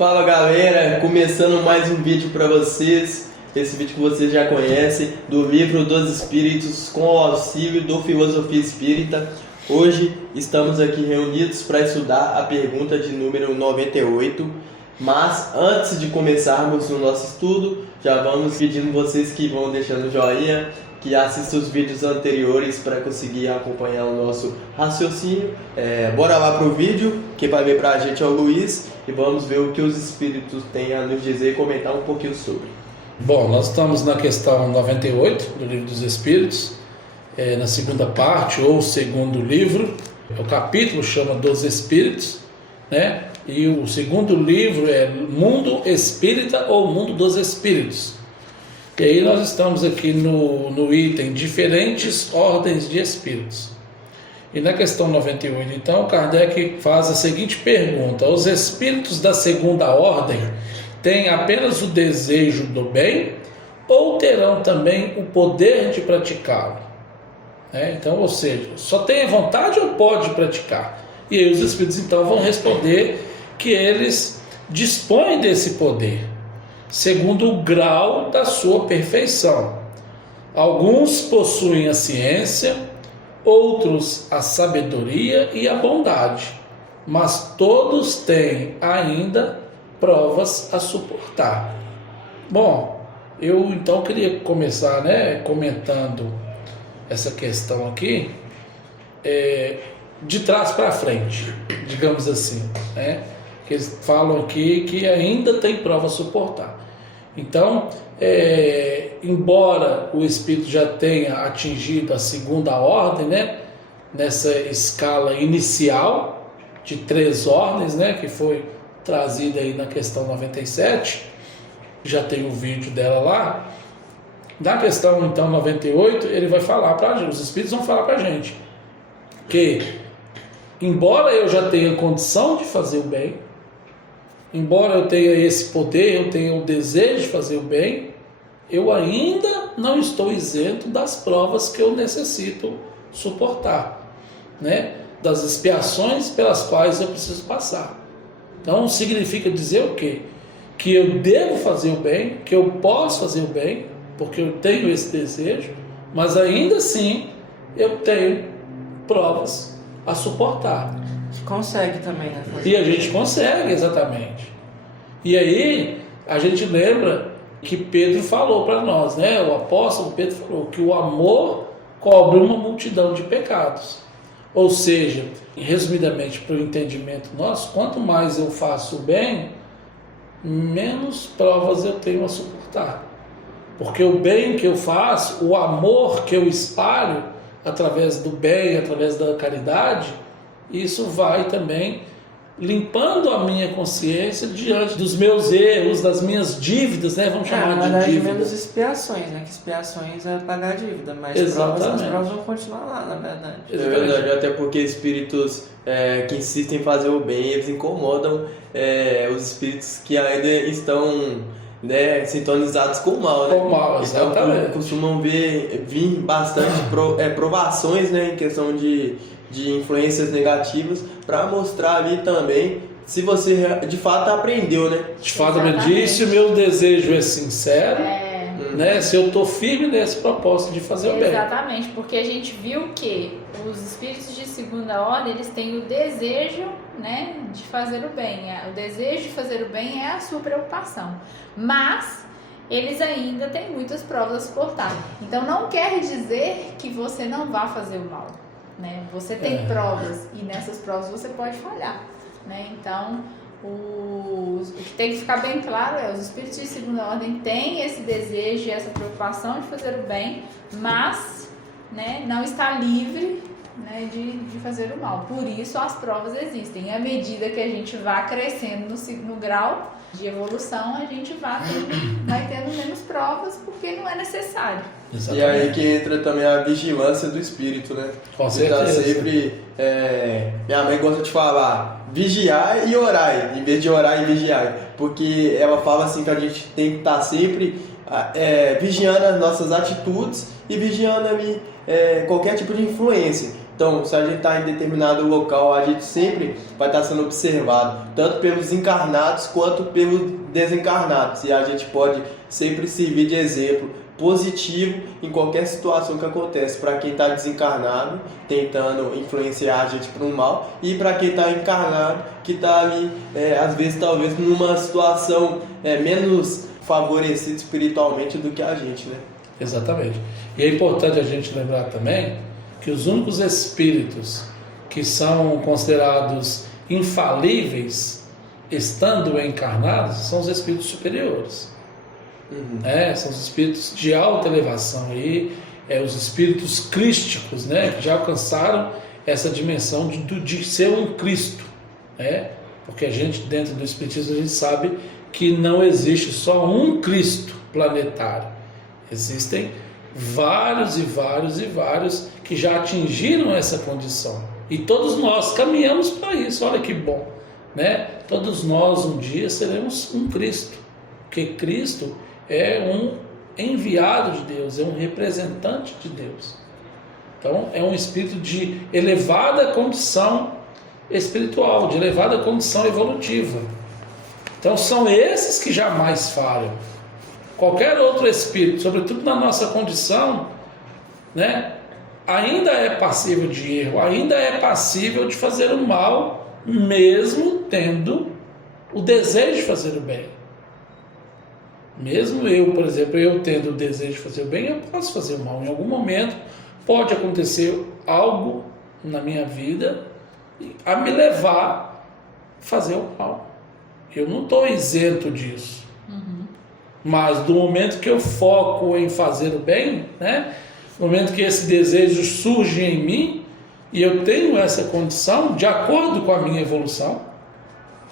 Fala galera, começando mais um vídeo para vocês, esse vídeo que vocês já conhecem, do Livro dos Espíritos com o auxílio do Filosofia Espírita. Hoje estamos aqui reunidos para estudar a pergunta de número 98, mas antes de começarmos o nosso estudo, já vamos pedindo vocês que vão deixando o joinha, que assistam os vídeos anteriores para conseguir acompanhar o nosso raciocínio. Bora lá pro vídeo, quem vai ver pra gente é o Luiz, e vamos ver o que os espíritos têm a nos dizer e comentar um pouquinho sobre. Bom, nós estamos na questão 98 do Livro dos Espíritos, na segunda parte, ou segundo livro. O capítulo chama Dos Espíritos, né? E o segundo livro é Mundo Espírita ou Mundo dos Espíritos. E aí nós estamos aqui no item Diferentes Ordens de Espíritos. E na questão 98, então, Kardec faz a seguinte pergunta: os espíritos da segunda ordem têm apenas o desejo do bem ou terão também o poder de praticá-lo? Então, ou seja, só tem a vontade ou pode praticar? E aí os espíritos então vão responder que eles dispõem desse poder, segundo o grau da sua perfeição. Alguns possuem a ciência, outros a sabedoria e a bondade, mas todos têm ainda provas a suportar. Bom, eu então queria começar, comentando essa questão aqui, de trás para frente, digamos assim, que eles falam aqui que ainda tem prova a suportar. Então, embora o espírito já tenha atingido a segunda ordem, nessa escala inicial de 3 ordens, que foi trazida aí na questão 97, já tem o vídeo dela lá. Na questão então 98, ele vai falar para a gente, os espíritos vão falar para a gente que, embora eu já tenha condição de fazer o bem, embora eu tenha esse poder, eu tenha o desejo de fazer o bem, eu ainda não estou isento das provas que eu necessito suportar, das expiações pelas quais eu preciso passar. Então significa dizer o quê? Que eu devo fazer o bem, que eu posso fazer o bem, porque eu tenho esse desejo, mas ainda assim eu tenho provas a suportar. Consegue também, E a gente consegue, exatamente. E aí a gente lembra que Pedro falou para nós, o apóstolo Pedro falou que o amor cobre uma multidão de pecados. Ou seja, resumidamente para o entendimento nosso, quanto mais eu faço o bem, menos provas eu tenho a suportar. Porque o bem que eu faço, o amor que eu espalho através do bem, através da caridade, isso vai também limpando a minha consciência diante dos meus erros, das minhas dívidas, vamos chamar de dívida. Menos expiações, que expiações é pagar a dívida, mas as provas vão continuar lá, na verdade. É verdade, até porque espíritos que insistem em fazer o bem, eles incomodam os espíritos que ainda estão sintonizados com o mal, Com o mal, exatamente. Então costumam vir bastante provações, em questão de influências negativas, para mostrar ali também se você de fato aprendeu, De fato aprendeu, se o meu desejo é sincero, se eu estou firme nesse propósito de fazer o bem. Exatamente, porque a gente viu que os espíritos de segunda ordem, eles têm o desejo, de fazer o bem. O desejo de fazer o bem é a sua preocupação, mas eles ainda têm muitas provas a suportar. Então não quer dizer que você não vá fazer o mal, Você tem provas, e nessas provas você pode falhar, Então o que tem que ficar bem claro os espíritos de segunda ordem têm esse desejo e essa preocupação de fazer o bem, mas não está livre de fazer o mal. Por isso as provas existem. E à medida que a gente vai crescendo no grau de evolução, a gente vai tendo menos provas, porque não é necessário. Exatamente. E aí que entra também a vigilância do espírito, Com certeza. Tá sempre, minha mãe gosta de falar, vigiar e orar, em vez de orar e vigiar, porque ela fala assim que a gente tem que estar sempre vigiando as nossas atitudes e vigiando ali qualquer tipo de influência. Então, se a gente está em determinado local, a gente sempre vai estar sendo observado, tanto pelos encarnados quanto pelos desencarnados. E a gente pode sempre servir de exemplo positivo em qualquer situação que acontece, para quem está desencarnado, tentando influenciar a gente para o mal, e para quem está encarnado, que está ali, às vezes, talvez, numa situação menos favorecida espiritualmente do que a gente, né? Exatamente. E é importante a gente lembrar também que os únicos espíritos que são considerados infalíveis, estando encarnados, são os espíritos superiores. São os espíritos de alta elevação aí, os espíritos crísticos, né, que já alcançaram essa dimensão de ser um Cristo, né? Porque a gente, dentro do espiritismo, a gente sabe que não existe só um Cristo planetário. Existem vários e vários e vários que já atingiram essa condição. E todos nós caminhamos para isso. Olha que bom, né? Todos nós um dia seremos um Cristo, porque Cristo é um enviado de Deus, é um representante de Deus. Então é um espírito de elevada condição espiritual, de elevada condição evolutiva. Então são esses que jamais falham. Qualquer outro espírito, sobretudo na nossa condição, né, ainda é passível de erro, ainda é passível de fazer o mal, mesmo tendo o desejo de fazer o bem. Mesmo eu, por exemplo, eu tendo o desejo de fazer o bem, eu posso fazer o mal. Em algum momento pode acontecer algo na minha vida a me levar a fazer o mal. Eu não estou isento disso. Mas do momento que eu foco em fazer o bem, né, no momento que esse desejo surge em mim e eu tenho essa condição de acordo com a minha evolução,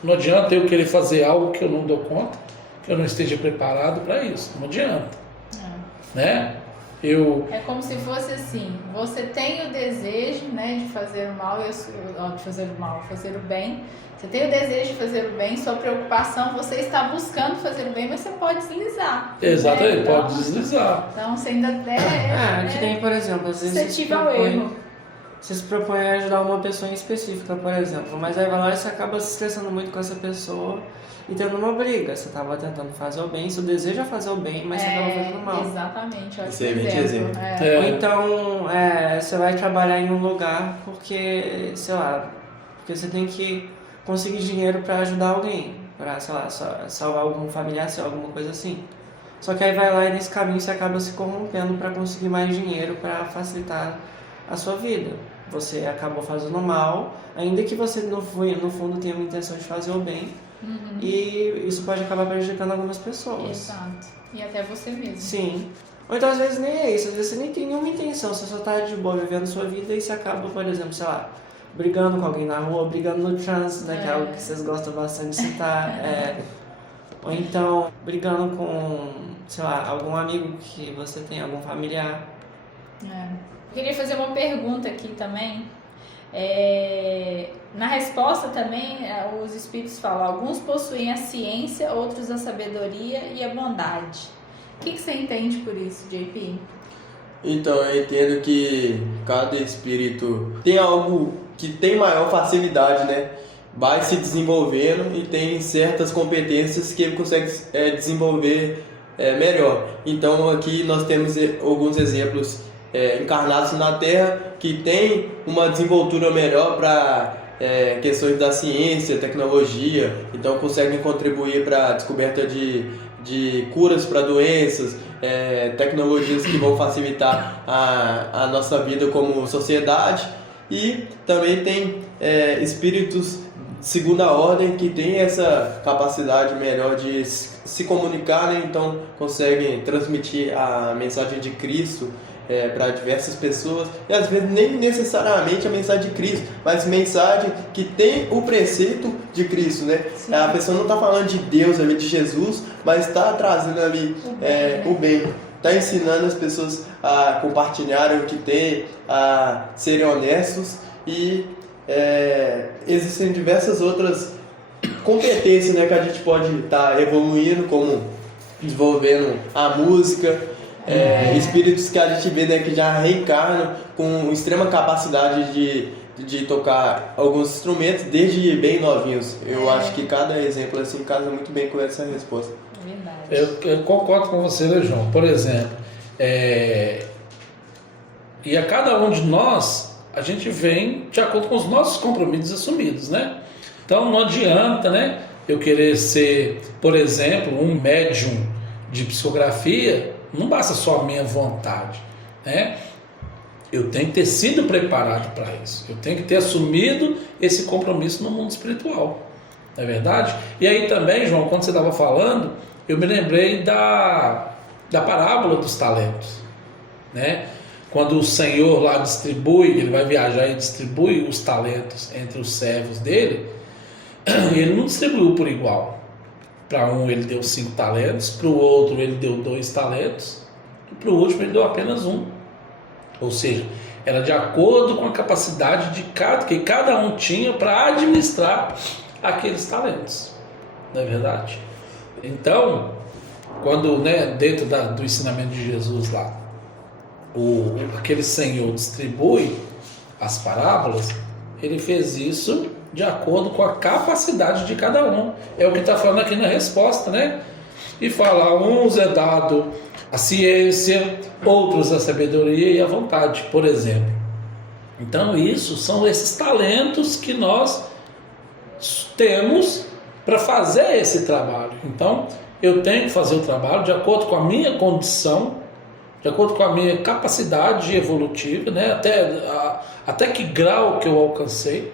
não adianta eu querer fazer algo que eu não dou conta, que eu não esteja preparado para isso. Não adianta. Né? É como se fosse assim, você tem o desejo, né, de fazer o mal, fazer o bem. Você tem o desejo de fazer o bem, sua preocupação, você está buscando fazer o bem, mas você pode deslizar. Exatamente, né? Então, pode deslizar. Então você ainda deve. Que tem, por exemplo, às vezes você se propõe a ajudar uma pessoa em específica, por exemplo, mas aí vai lá e você acaba se estressando muito com essa pessoa e tendo uma briga. Você estava tentando fazer o bem, seu desejo é fazer o bem, mas você acaba fazendo mal. Exatamente, olha Excelente exemplo. Ou então, você vai trabalhar em um lugar porque, sei lá, porque você tem que conseguir dinheiro para ajudar alguém, para, sei lá, salvar algum familiar seu, alguma coisa assim. Só que aí vai lá e nesse caminho você acaba se corrompendo para conseguir mais dinheiro para facilitar a sua vida. Você acabou fazendo mal, ainda que você no fundo tenha uma intenção de fazer o bem, e isso pode acabar prejudicando algumas pessoas. Exato. E até você mesmo. Sim. Ou então às vezes nem é isso, às vezes você nem tem nenhuma intenção, você só tá de boa vivendo sua vida e você acaba, por exemplo, sei lá, brigando com alguém na rua, brigando no trânsito, né, que é algo que vocês gostam bastante de citar, ou então brigando com, sei lá, algum amigo que você tem, algum familiar. Eu queria fazer uma pergunta aqui também. Na resposta também, os espíritos falam, alguns possuem a ciência, outros a sabedoria e a bondade. O que você entende por isso, JP? Então, eu entendo que cada espírito tem algo que tem maior facilidade, né? Vai se desenvolvendo e tem certas competências que ele consegue desenvolver melhor. Então, aqui nós temos alguns exemplos encarnados na Terra que tem uma desenvoltura melhor para questões da ciência, tecnologia, então conseguem contribuir para a descoberta de curas para doenças, tecnologias que vão facilitar a nossa vida como sociedade. E também tem espíritos de segunda ordem que têm essa capacidade melhor de se comunicar, né? Então conseguem transmitir a mensagem de Cristo para diversas pessoas, e às vezes nem necessariamente a mensagem de Cristo, mas mensagem que tem o preceito de Cristo, né? Sim. A pessoa não está falando de Deus ali, de Jesus, mas está trazendo ali o bem, está ensinando as pessoas a compartilharem o que tem, a serem honestos, e existem diversas outras competências, né, que a gente pode estar evoluindo, como desenvolvendo a música, espíritos que a gente vê, né, que já reencarnam com extrema capacidade de tocar alguns instrumentos desde bem novinhos. Eu acho que cada exemplo assim casa muito bem com essa resposta. Verdade. Eu concordo com você, né, João? Por exemplo, e a cada um de nós, a gente vem de acordo com os nossos compromissos assumidos, né? Então não adianta, né, eu querer ser, por exemplo, um médium de psicografia, não basta só a minha vontade, né? Eu tenho que ter sido preparado para isso, eu tenho que ter assumido esse compromisso no mundo espiritual, não é verdade? E aí também, João, quando você estava falando, eu me lembrei da parábola dos talentos, né? Quando o Senhor lá distribui, ele vai viajar e distribui os talentos entre os servos dele, ele não distribuiu por igual. Para um ele deu 5 talentos, para o outro ele deu 2 talentos, e para o último ele deu apenas 1. Ou seja, era de acordo com a capacidade que cada um tinha para administrar aqueles talentos, não é verdade? Então, quando, né, dentro do ensinamento de Jesus lá, aquele Senhor distribui as parábolas, ele fez isso de acordo com a capacidade de cada um. É o que está falando aqui na resposta, né? E fala, a uns é dado a ciência, outros a sabedoria e a vontade, por exemplo. Então isso são esses talentos que nós temos para fazer esse trabalho. Então eu tenho que fazer o trabalho de acordo com a minha condição, de acordo com a minha capacidade evolutiva, né? Até que grau que eu alcancei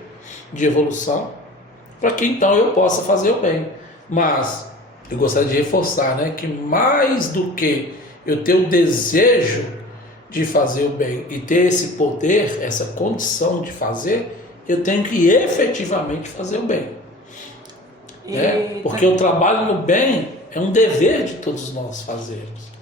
de evolução, para que então eu possa fazer o bem. Mas eu gostaria de reforçar, né, que mais do que eu ter o desejo de fazer o bem e ter esse poder, essa condição de fazer, eu tenho que efetivamente fazer o bem. Né? Porque o trabalho no bem é um dever de todos nós fazermos.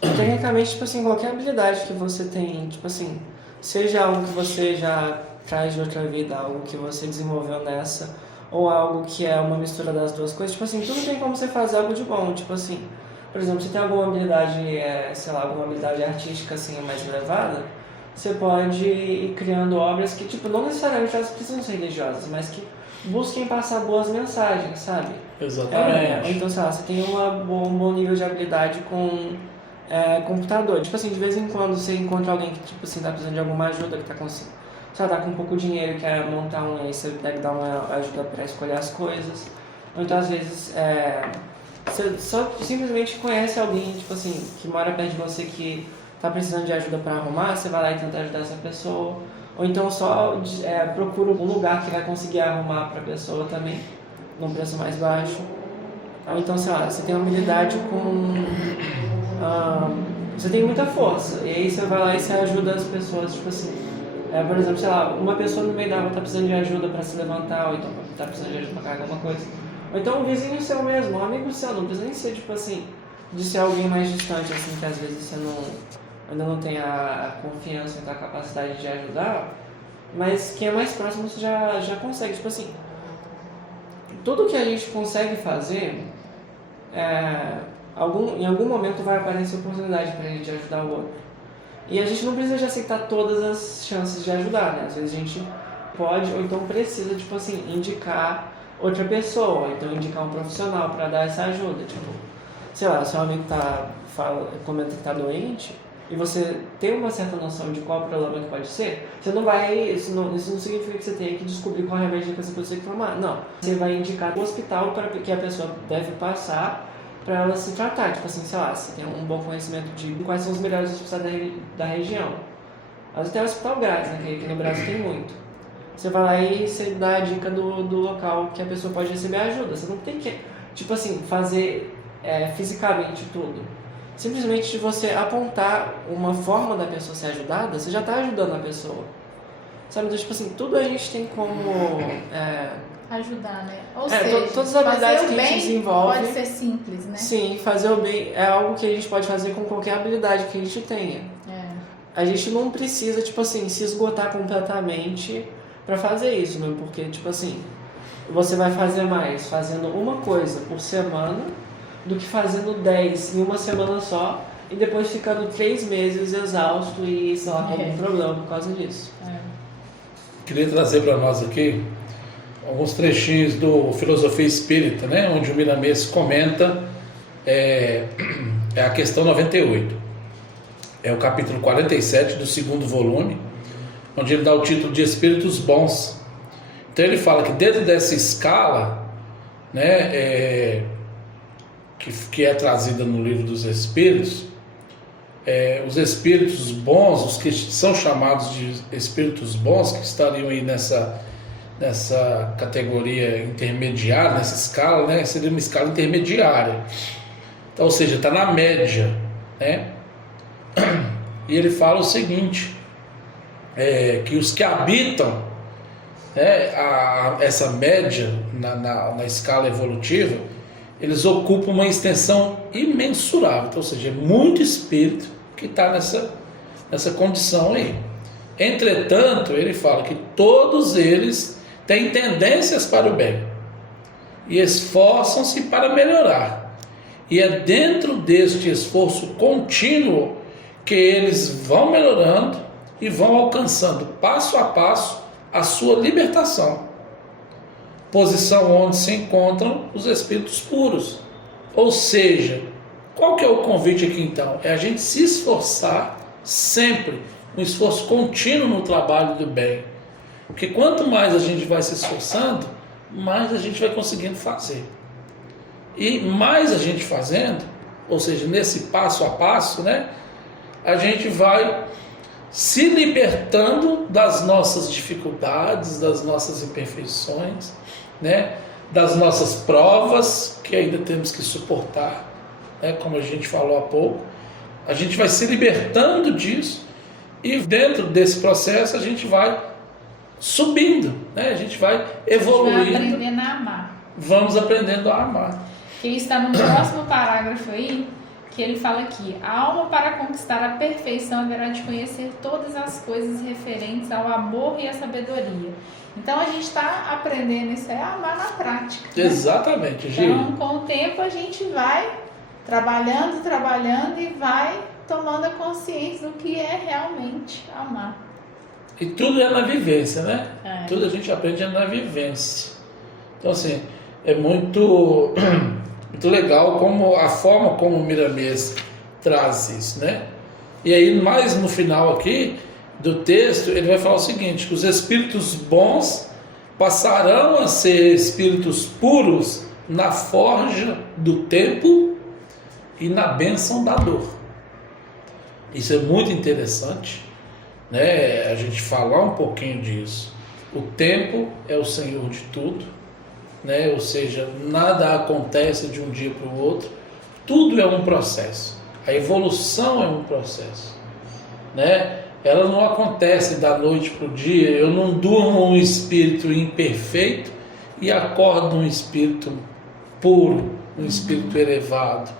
Tecnicamente, tipo assim, qualquer habilidade que você tem, tipo assim, seja algo que você já traz de outra vida, algo que você desenvolveu nessa, ou algo que é uma mistura das duas coisas, tipo assim, tudo tem como você fazer algo de bom, tipo assim, por exemplo, se tem alguma habilidade, sei lá, alguma habilidade artística assim mais elevada, você pode ir criando obras que, tipo, não necessariamente elas precisam ser religiosas, mas que busquem passar boas mensagens, sabe? Exatamente. Então, sei lá, você tem um bom nível de habilidade com computador. Tipo assim, de vez em quando você encontra alguém que, tipo assim, tá precisando de alguma ajuda, que tá com, sei lá, tá com pouco dinheiro e quer montar aí você deve dar uma ajuda para escolher as coisas. Ou então, às vezes, você só simplesmente conhece alguém, tipo assim, que mora perto de você que tá precisando de ajuda para arrumar, você vai lá e tenta ajudar essa pessoa. Ou então só procura um lugar que vai conseguir arrumar para a pessoa também, num preço mais baixo. Ou então, sei lá, você tem uma habilidade com... você tem muita força, e aí você vai lá e você ajuda as pessoas, tipo assim... por exemplo, sei lá, uma pessoa no meio da rua tá precisando de ajuda para se levantar, ou então tá precisando de ajuda para carregar alguma coisa. Ou então um vizinho seu mesmo, um amigo seu, não precisa nem ser, tipo assim, de ser alguém mais distante, assim, que às vezes você ainda não tem a confiança e a capacidade de ajudar, mas quem é mais próximo você já consegue, tipo assim, tudo que a gente consegue fazer, em algum momento vai aparecer oportunidade pra gente ajudar o outro. E a gente não precisa de aceitar todas as chances de ajudar, né? Às vezes a gente pode, ou então precisa, tipo assim, indicar outra pessoa, ou então indicar um profissional para dar essa ajuda, tipo, sei lá, seu amigo comenta que tá doente, e você tem uma certa noção de qual problema que pode ser, você não vai, isso não significa que você tenha que descobrir qual remédio que essa pessoa tem que tomar, não. Você vai indicar o hospital para que a pessoa deve passar para ela se tratar, tipo assim, sei lá, você tem um bom conhecimento de quais são os melhores hospitais da região. Às vezes tem hospital grátis, né, que aqui no Brasil tem muito. Você vai lá e você dá a dica do local que a pessoa pode receber ajuda. Você não tem que, tipo assim, fazer fisicamente tudo. Simplesmente você apontar uma forma da pessoa ser ajudada, você já está ajudando a pessoa. Sabe, então, tipo assim, tudo a gente tem como... ajudar, né? Ou seja, todas as habilidades que a gente desenvolve... pode ser simples, né? Sim, fazer o bem é algo que a gente pode fazer com qualquer habilidade que a gente tenha. A gente não precisa, tipo assim, se esgotar completamente para fazer isso, mesmo, porque, tipo assim, você vai fazer mais fazendo uma coisa por semana do que fazendo 10 em uma semana só e depois ficando 3 meses exausto e, sei lá, com algum problema por causa disso. Queria trazer para nós aqui alguns trechinhos do Filosofia Espírita, né? Onde o Miramês comenta a questão 98. É o capítulo 47 do 2º volume, onde ele dá o título de Espíritos Bons. Então ele fala que dentro dessa escala, né, que é trazida no Livro dos Espíritos, os espíritos bons, os que são chamados de espíritos bons, que estariam aí nessa categoria intermediária, nessa escala, né, seria uma escala intermediária. Então, ou seja, está na média, né? E ele fala o seguinte, que os que habitam, né, essa média na escala evolutiva, eles ocupam uma extensão imensurável. Então, ou seja, é muito espírito que está nessa condição aí. Entretanto, ele fala que todos eles têm tendências para o bem e esforçam-se para melhorar. E é dentro deste esforço contínuo que eles vão melhorando e vão alcançando passo a passo a sua libertação, posição onde se encontram os espíritos puros. Ou seja, qual que é o convite aqui então? É a gente se esforçar sempre, um esforço contínuo no trabalho do bem, porque quanto mais a gente vai se esforçando, mais a gente vai conseguindo fazer, e mais a gente fazendo, ou seja, nesse passo a passo, né, a gente vai se libertando das nossas dificuldades, das nossas imperfeições, né, das nossas provas que ainda temos que suportar, né, como a gente falou há pouco. A gente vai se libertando disso e dentro desse processo a gente vai subindo, né, a gente vai evoluindo. Vai aprendendo a amar. Vamos aprendendo a amar. Que está no próximo parágrafo aí, que ele fala aqui: a alma, para conquistar a perfeição, haverá de conhecer todas as coisas referentes ao amor e à sabedoria. Então a gente está aprendendo isso aí a amar na prática, né? Exatamente, Gil. Então, com o tempo a gente vai trabalhando e vai tomando a consciência do que é realmente amar. E tudo é na vivência, né? Tudo a gente aprende na vivência. Então, assim, é muito legal a forma como o Miramês traz isso, né? E aí, mais no final aqui do texto, ele vai falar o seguinte, que os espíritos bons passarão a ser espíritos puros na forja do tempo e na bênção da dor. Isso é muito interessante, né? A gente falar um pouquinho disso. O tempo é o senhor de tudo, né? Ou seja, nada acontece de um dia para o outro, tudo é um processo, a evolução é um processo, né? Ela não acontece da noite para o dia. Eu não durmo um espírito imperfeito e acordo um espírito puro, um espírito elevado.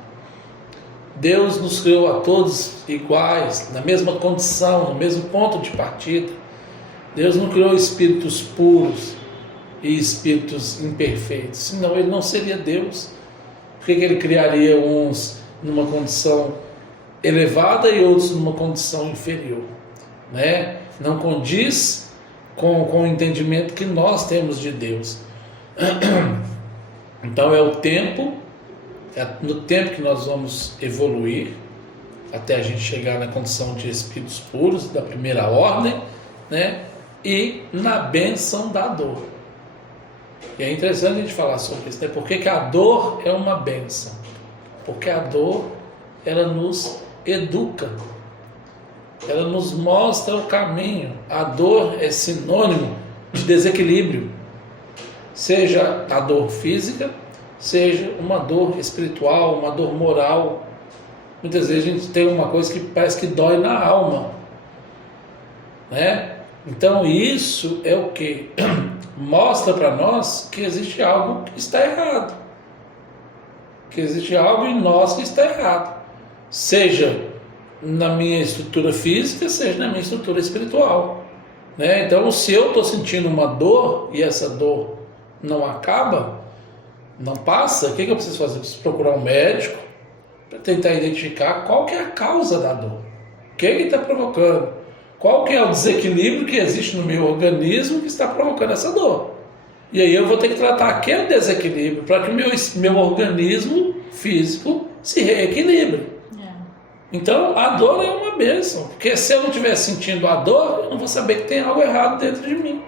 Deus nos criou a todos iguais, na mesma condição, no mesmo ponto de partida. Deus não criou espíritos puros e espíritos imperfeitos, senão ele não seria Deus. Por que ele criaria uns numa condição elevada e outros numa condição inferior, né? Não condiz com o entendimento que nós temos de Deus. Então é o tempo, é no tempo que nós vamos evoluir até a gente chegar na condição de espíritos puros da primeira ordem, né? E na bênção da dor. E é interessante a gente falar sobre isso, né? Por que a dor é uma bênção? Porque a dor, ela nos educa, ela nos mostra o caminho. A dor é sinônimo de desequilíbrio, seja a dor física, seja uma dor espiritual, uma dor moral. Muitas vezes a gente tem uma coisa que parece que dói na alma, né? Então isso é o que mostra para nós que existe algo que está errado, que existe algo em nós que está errado, seja na minha estrutura física, seja na minha estrutura espiritual, né? Então, se eu estou sentindo uma dor e essa dor não acaba, não passa, o que eu preciso fazer? Eu preciso procurar um médico, para tentar identificar qual que é a causa da dor. O que está provocando? Qual que é o desequilíbrio que existe no meu organismo que está provocando essa dor? E aí eu vou ter que tratar aquele desequilíbrio para que o meu organismo físico se reequilibre. Então a dor é uma bênção, porque se eu não estiver sentindo a dor, eu não vou saber que tem algo errado dentro de mim.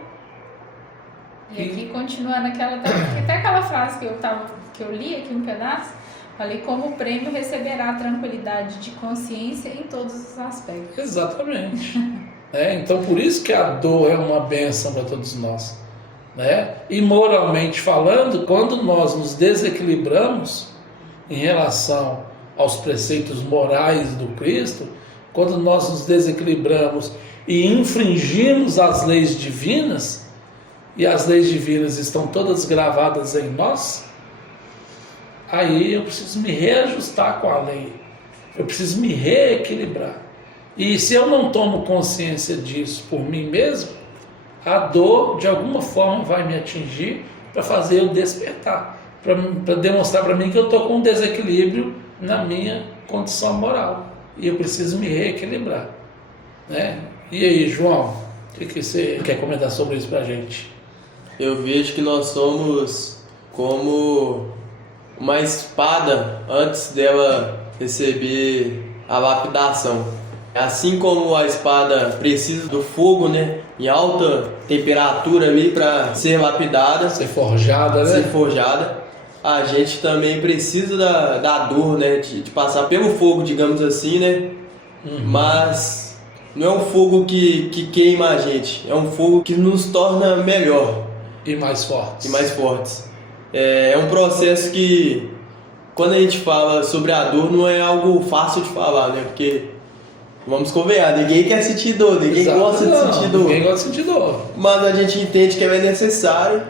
E aqui continua naquela, até aquela frase que eu li aqui um pedaço, falei, como prêmio receberá tranquilidade de consciência em todos os aspectos. Exatamente. Então por isso que a dor é uma bênção para todos nós. E moralmente falando, quando nós nos desequilibramos em relação aos preceitos morais do Cristo, quando nós nos desequilibramos e infringimos as leis divinas, e as leis divinas estão todas gravadas em nós, aí eu preciso me reajustar com a lei, eu preciso me reequilibrar. E se eu não tomo consciência disso por mim mesmo, a dor de alguma forma vai me atingir para fazer eu despertar, para demonstrar para mim que eu estou com um desequilíbrio na minha condição moral e eu preciso me reequilibrar. E aí, João, o que você quer comentar sobre isso para a gente? Eu vejo que nós somos como uma espada antes dela receber a lapidação. Assim como a espada precisa do fogo, em alta temperatura ali para ser lapidada, ser forjada, a gente também precisa da dor, de passar pelo fogo, digamos assim, Mas não é um fogo que queima a gente, é um fogo que nos torna melhor. E mais fortes. É um processo que, quando a gente fala sobre a dor, não é algo fácil de falar, Porque, vamos convenhar, ninguém quer sentir dor, ninguém gosta de sentir dor. Ninguém gosta de sentir dor. Mas a gente entende que é necessário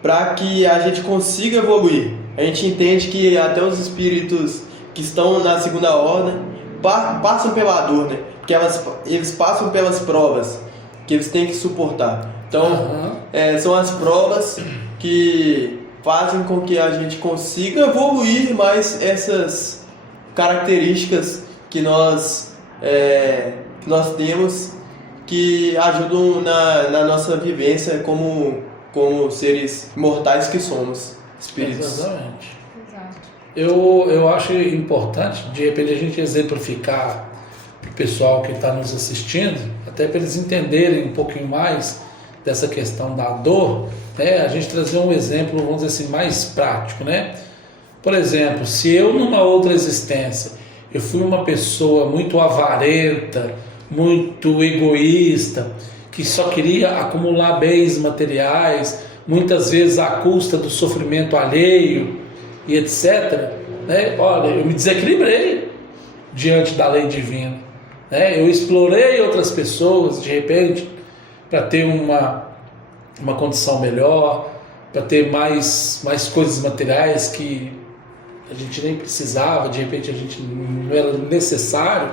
para que a gente consiga evoluir. A gente entende que até os espíritos que estão na segunda ordem passam pela dor, Porque eles passam pelas provas que eles têm que suportar. Então, são as provas que fazem com que a gente consiga evoluir mais essas características que nós temos, que ajudam na nossa vivência como seres mortais que somos, espíritos. Exatamente. Eu acho importante, de repente, a gente exemplificar para o pessoal que está nos assistindo, até para eles entenderem um pouquinho mais dessa questão da dor, a gente trazer um exemplo, vamos dizer assim, mais prático, Por exemplo, se eu numa outra existência, eu fui uma pessoa muito avarenta, muito egoísta, que só queria acumular bens materiais, muitas vezes à custa do sofrimento alheio e etc. Olha, eu me desequilibrei diante da lei divina. Eu explorei outras pessoas, de repente, para ter uma condição melhor, para ter mais coisas materiais que a gente nem precisava, de repente a gente não era necessário,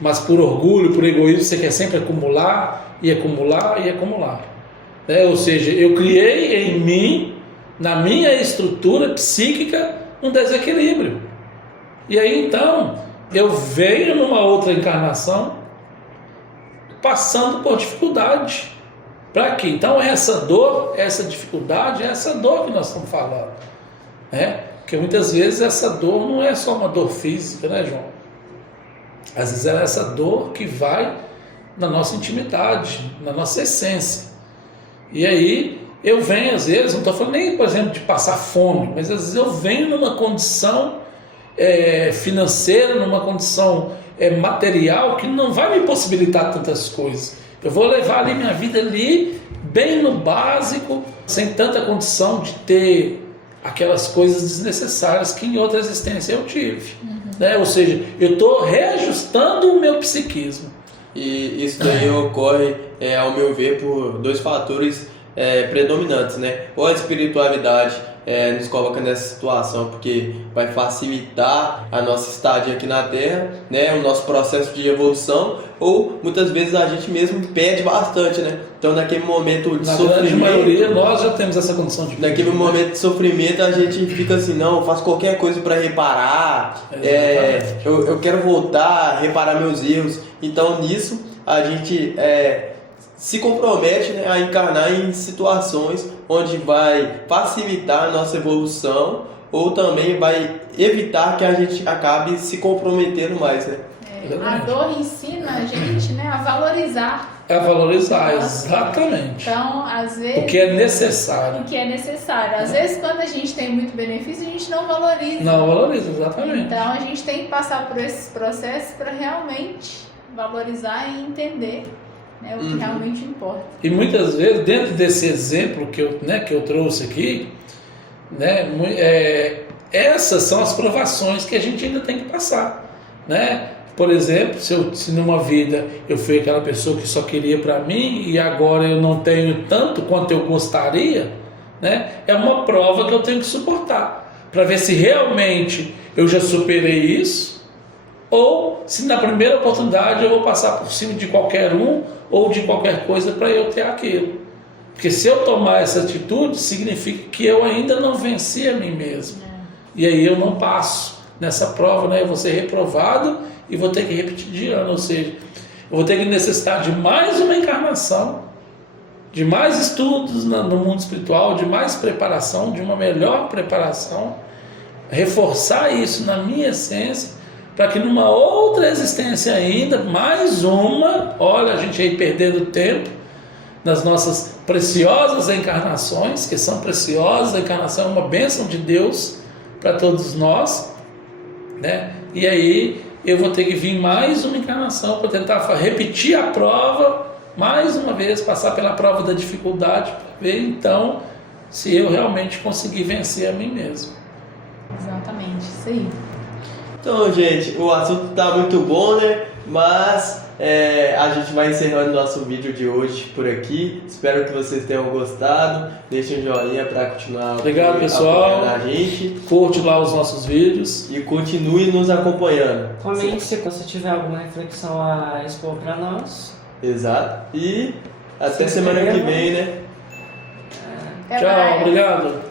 mas por orgulho, por egoísmo, você quer sempre acumular e acumular e acumular. Ou seja, eu criei em mim, na minha estrutura psíquica, um desequilíbrio. E aí então, eu venho numa outra encarnação passando por dificuldade. Para quê? Então essa dor, essa dificuldade, é essa dor que nós estamos falando. Porque muitas vezes essa dor não é só uma dor física, João? Às vezes é essa dor que vai na nossa intimidade, na nossa essência. E aí eu venho às vezes, não estou falando nem, por exemplo, de passar fome, mas às vezes eu venho numa condição financeira, numa condição material que não vai me possibilitar tantas coisas. Eu vou levar ali minha vida ali, bem no básico, sem tanta condição de ter aquelas coisas desnecessárias que em outra existência eu tive. Ou seja, eu estou reajustando o meu psiquismo. E isso daí ocorre, ao meu ver, por dois fatores predominantes, né? Ou a espiritualidade nos coloca nessa situação porque vai facilitar a nossa estadia aqui na Terra, né? O nosso processo de evolução, ou muitas vezes a gente mesmo pede bastante, né? Então naquele momento de sofrimento, grande maioria nós já temos essa condição de pedir. naquele momento de sofrimento a gente fica assim, não, eu faço qualquer coisa para reparar, eu quero voltar, reparar meus erros. Então nisso a gente se compromete, né, a encarnar em situações onde vai facilitar a nossa evolução ou também vai evitar que a gente acabe se comprometendo mais, né? A dor ensina a gente, né, a valorizar. É valorizar, exatamente. Então, às vezes... O que é necessário. O que é necessário. Às vezes, quando a gente tem muito benefício, a gente não valoriza. Não valoriza, exatamente. Então, a gente tem que passar por esses processos para realmente valorizar e entender, né, o que realmente importa. E muitas vezes, dentro desse exemplo que eu trouxe aqui, né, essas são as provações que a gente ainda tem que passar, né? Por exemplo, se numa vida eu fui aquela pessoa que só queria para mim e agora eu não tenho tanto quanto eu gostaria, né? É uma prova que eu tenho que suportar para ver se realmente eu já superei isso ou se na primeira oportunidade eu vou passar por cima de qualquer um ou de qualquer coisa para eu ter aquilo. Porque se eu tomar essa atitude, significa que eu ainda não venci a mim mesmo. E aí eu não passo nessa prova, né? Eu vou ser reprovado e vou ter que repetir de ano, ou seja, eu vou ter que necessitar de mais uma encarnação, de mais estudos no mundo espiritual, de mais preparação, de uma melhor preparação, reforçar isso na minha essência, para que numa outra existência ainda, mais uma, olha, a gente aí perdendo tempo nas nossas preciosas encarnações, que são preciosas, a encarnação é uma bênção de Deus para todos nós, né? E aí eu vou ter que vir mais uma encarnação para tentar repetir a prova, mais uma vez, passar pela prova da dificuldade, para ver então se eu realmente consegui vencer a mim mesmo. Exatamente, isso aí. Então, gente, o assunto tá muito bom, né? Mas a gente vai encerrando nosso vídeo de hoje por aqui. Espero que vocês tenham gostado. Deixem um joinha para continuar Obrigado, pessoal. apoiando a gente. Curte lá os nossos vídeos. E continue nos acompanhando. Comente se você tiver alguma reflexão a expor para nós. Exato. E até semana que vem, né? Até Tchau, mais. obrigado.